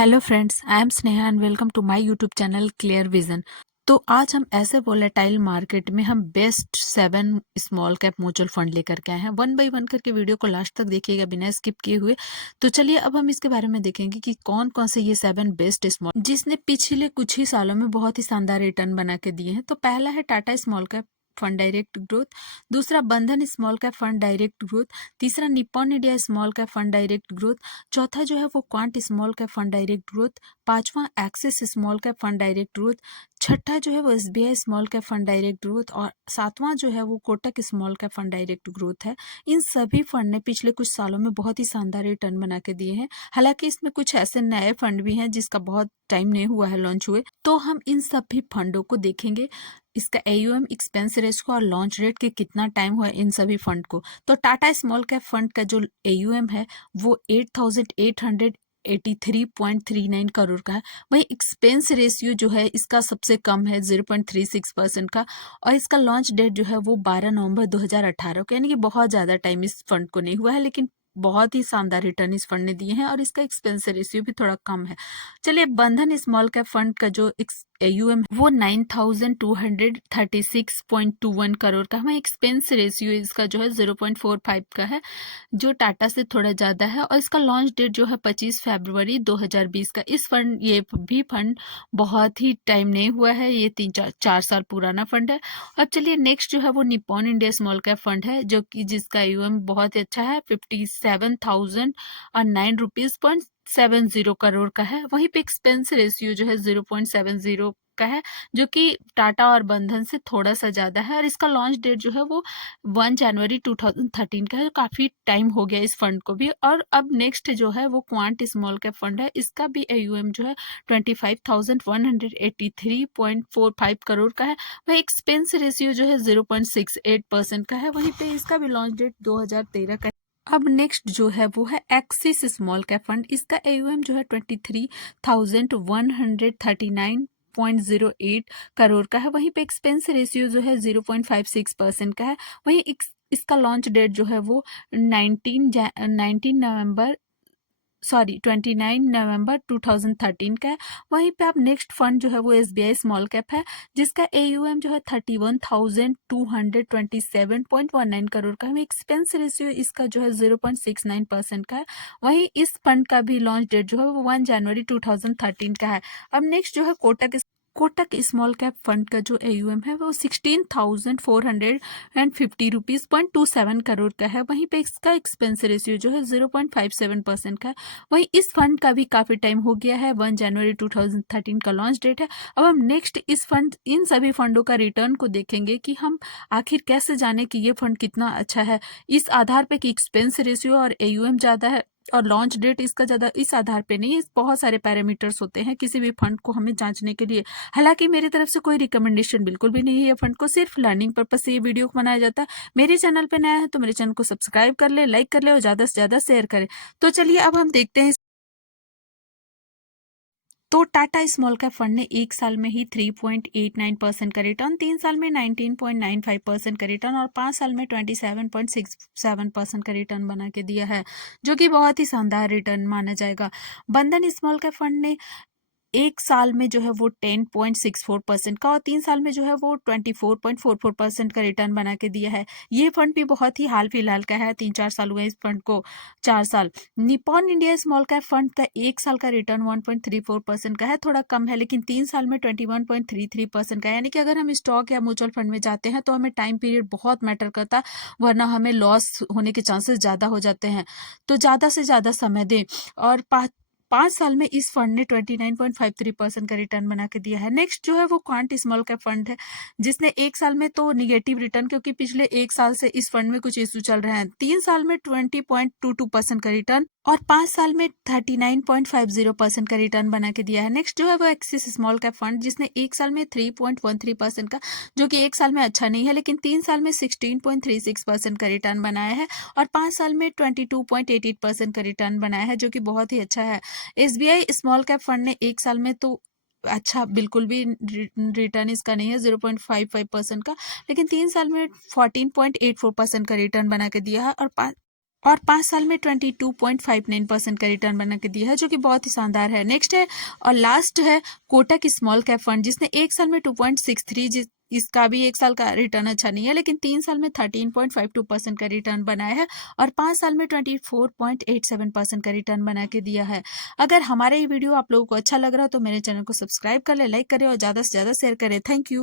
Hello friends, I am Sneha and welcome to my YouTube channel clear vision. तो आज हम ऐसे वोलेटाइल मार्केट में हम best 7 small cap mutual fund लेकर के आए हैं। वन बाय वन करके वीडियो को लास्ट तक देखिएगा बिना स्किप किए हुए। तो चलिए अब हम इसके बारे में देखेंगे कि कौन कौन से ये 7 बेस्ट स्मॉल जिसने पिछले कुछ ही सालों में बहुत ही शानदार रिटर्न बना के दिए हैं। तो पहला है Tata small cap fund direct growth, दूसरा Bandhan small cap fund direct growth, तीसरा Nippon India small cap fund direct growth, चौथा जो है वो Quant small cap fund direct growth, पांचवा Axis small cap fund direct growth, छठा जो है वो SBI small cap fund direct growth और सातवां जो है वो Kotak small cap fund direct growth है। इन सभी फंड ने पिछले कुछ सालों में बहुत ही शानदार रिटर्न बना के दिए हैं। हालांकि इसमें कुछ ऐसे नए फंड भी हैं जिसका बहुत टाइम नहीं हुआ है लॉन्च हुए, तो हम इन सभी फंडों को देखेंगे, इसका एयूएम, एक्सपेंस रेशियो और लॉन्च रेट के कितना टाइम हुआ इन सभी फंड को। तो टाटा स्मॉल कैप फंड का जो एयूएम है वो 8,883.39 करोड़ का है। वहीं एक्सपेंस रेशियो जो है इसका सबसे कम है 0.36% का, और इसका लॉन्च डेट जो है वो 12 नवंबर 2018 को, यानी कि बहुत ज़्यादा टाइम इस फंड को नहीं हुआ है, लेकिन बहुत ही शानदार रिटर्न इस फंड ने दिए हैं और इसका एक्सपेंस रेशियो भी थोड़ा कम है। चलिए, बंधन स्मॉल कैप फंड का जो एयूएम वो 9,236.21 करोड़ का है। एक्सपेंस रेशियो इसका जो है 0.45 का है, जो टाटा से थोड़ा ज़्यादा है, और इसका लॉन्च डेट जो है 25 फरवरी 2020 का। ये भी फंड बहुत ही टाइम नहीं हुआ है, ये 3-4 साल पुराना फंड है। अब चलिए नेक्स्ट जो है वो Nippon India small cap fund है, जो कि जिसका यूएम बहुत ही अच्छा है, 57,009 रुपीज़.70 करोड़ का है। वहीं पे एक्सपेंस रेशियो जो है 0.70 का है, जो कि टाटा और बंधन से थोड़ा सा ज़्यादा है, और इसका लॉन्च डेट जो है वो 1 जनवरी 2013 का है। काफ़ी टाइम हो गया इस फंड को भी। और अब नेक्स्ट जो है वो क्वांट स्मॉल कैप फंड है, इसका भी एयूएम जो है 25,183.45 करोड़ का है। वही एक्सपेंस रेशियो जो है 0.68% का है। वहीं पे इसका भी लॉन्च डेट 2013 का है। अब नेक्स्ट जो है वो है एक्सिस स्मॉल कैप फंड, इसका एयूएम जो है 23,139.08 करोड़ का है। वहीं पे एक्सपेंस रेशियो जो है 0.56% का है। वहीं इसका लॉन्च डेट जो है वो 29 नवंबर 2013 का है। वहीं पे आप नेक्स्ट फंड जो है वो एसबीआई स्मॉल कैप है, जिसका एयूएम जो है 31,227.19 करोड़ का है। एक्सपेंस रेशियो इसका जो है 0.69% का है। वहीं इस फंड का भी लॉन्च डेट जो है वो 1 जनवरी 2013 का है। अब नेक्स्ट जो है कोटक स्मॉल कैप फंड का जो एयूएम है वो 16,450 रुपीज़.27 करोड़ का है। वहीं पे इसका एक्सपेंस रेशियो जो है 0.57% का है। वहीं इस फंड का भी काफ़ी टाइम हो गया है, 1 जनवरी 2013 का लॉन्च डेट है। अब हम नेक्स्ट इन सभी फंडों का रिटर्न को देखेंगे कि हम आखिर कैसे जाने कि ये फंड कितना अच्छा है, इस आधार पे कि एक्सपेंस रेशियो और एयूएम ज़्यादा है और लॉन्च डेट इसका ज़्यादा, इस आधार पे नहीं। इस बहुत सारे पैरामीटर्स होते हैं किसी भी फंड को हमें जांचने के लिए। हालांकि मेरी तरफ से कोई रिकमेंडेशन बिल्कुल भी नहीं है फंड को, सिर्फ लर्निंग पर्पज से ये वीडियो को बनाया जाता है। मेरे चैनल पे नया है तो मेरे चैनल को सब्सक्राइब कर ले, लाइक कर ले और ज़्यादा से ज़्यादा शेयर करें। तो चलिए अब हम देखते हैं। तो टाटा स्मॉल कैप फंड ने एक साल में ही 3.89% का रिटर्न, 3 साल में 19.95% का रिटर्न और 5 साल में 27.67% का रिटर्न बना के दिया है, जो कि बहुत ही शानदार रिटर्न माना जाएगा। बंधन स्मॉल कैप फंड ने एक साल में जो है वो 10.64% का और 3 साल में जो है वो 24.44% का रिटर्न बना के दिया है। ये फंड भी बहुत ही हाल फिलहाल का है, 3-4 साल हुए इस फंड को, 4 साल। Nippon India small cap fund का एक साल का रिटर्न 1.34% का है, थोड़ा कम है, लेकिन 3 साल में 21.33% का है। यानी कि अगर हम स्टॉक या म्यूचुअल फंड में जाते हैं तो हमें टाइम पीरियड बहुत मैटर करता, वरना हमें लॉस होने के चांसेस ज़्यादा हो जाते हैं। तो ज़्यादा से ज़्यादा समय दें। और 5 साल में इस फंड ने 29.53% का रिटर्न बना के दिया है। नेक्स्ट जो है वो क्वांट स्मॉल कैप फंड है, जिसने एक साल में तो निगेटिव रिटर्न, क्योंकि पिछले एक साल से इस फंड में कुछ इशू चल रहे हैं, 3 साल में 20.22% का रिटर्न और 5 साल में 39.50% का रिटर्न बना के दिया है। नेक्स्ट जो है वो एक्सिस स्मॉल कैप फंड, जिसने एक साल में 3.13% का, जो कि एक साल में अच्छा नहीं है, लेकिन 3 साल में 16.36% का रिटर्न बनाया है और 5 साल में 22.88% का रिटर्न बनाया है, जो कि बहुत ही अच्छा है। एसबीआई स्मॉल कैप फंड ने एक साल में तो अच्छा बिल्कुल भी रिटर्न इसका नहीं है, 0.55% का, लेकिन 3 साल में 14.84% का रिटर्न बना के दिया है और और 5 साल में 22.59% का रिटर्न बना के दिया है, जो कि बहुत ही शानदार है। नेक्स्ट है और लास्ट है कोटक स्मॉल कैप फंड, जिसने एक साल में 2.63, इसका भी एक साल का रिटर्न अच्छा नहीं है, लेकिन 3 साल में 13.52% का रिटर्न बनाया है और 5 साल में 24.87% का रिटर्न बना के दिया है। अगर हमारा ये वीडियो आप लोगों को अच्छा लग रहा हो तो मेरे चैनल को सब्सक्राइब कर ले, लाइक करें और ज़्यादा से ज़्यादा शेयर करें। Thank you.